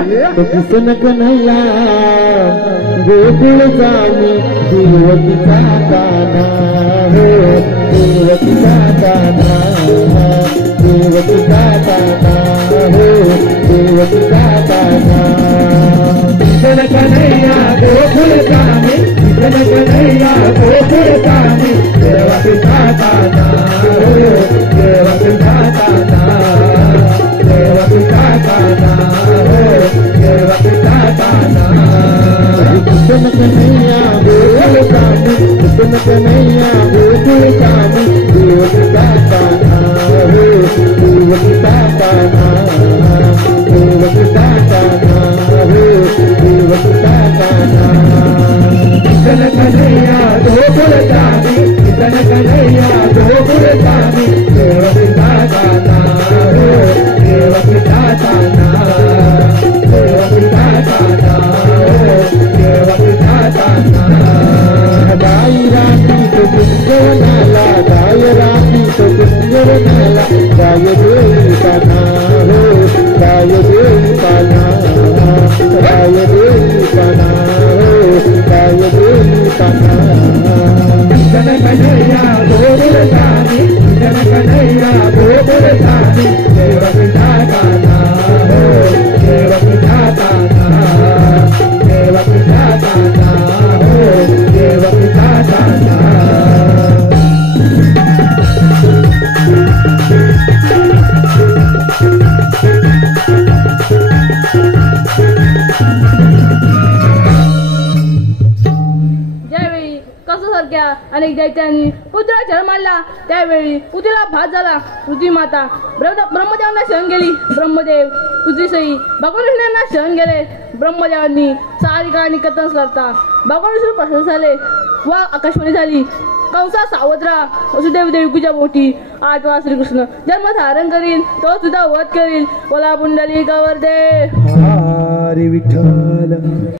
तो कृष्ण कन्हैया गोकुळ जामी देवकीचा काना हो देवकीचा काना देवकीचा काना हो देवकीचा काना कृष्ण कन्हैया गोकुळ जामी कृष्ण कन्हैया गोकुळ जामी देवकीचा काना हो देवकीचा काना देवकीचा काना हो देवकीचा काना कृष्ण कन्हैया गोकुळ जामी कृष्ण कन्हैया गोकुळ जामी देवकीचा काना हो देवकीचा काना देवकीचा काना हो देवकीचा काना कृष्ण कन्हैया गोकुळ जामी कृष्ण कन्हैया गोकुळ जामी देवकीचा काना हो देवकीचा काना देवकीचा काना हो देवकीचा काना गाई राखी तो कुंजवनाला गाय राखी तो कुंजवनाला गाय देवी काना हो गाय देवी काना गाय देवी काना हो गाय देवी काना कृष्ण कन्हैया गोकुळ जामी कृष्ण कन्हैया गोकुळ जामी देवकीचा काना हो देवकीचा काना देवकीचा काना हो देवकीचा काना सारख्या अनेक दैत्यांनी पुत्राला जन्माला त्यावेळी पृथ्वीला भात झाला. पृथ्वी माता ब्रह्मदेवांना शरण गेली. ब्रह्मदेव पृथ्वीसही भगवान विष्णूंना शरण गेले. ब्रह्मदेवांनी सारी कहाणी कथन करता भगवान विष्णू प्रसन्न झाले व आकाशवाणी झाली. कंसा सावत्रा वसुदेव देवकीच्या पोटी 8 वेळा श्रीकृष्ण जन्म धारण करील तो सुद्धा वध करील. बोला पुंडलिकावर दे. हरी विठ्ठल.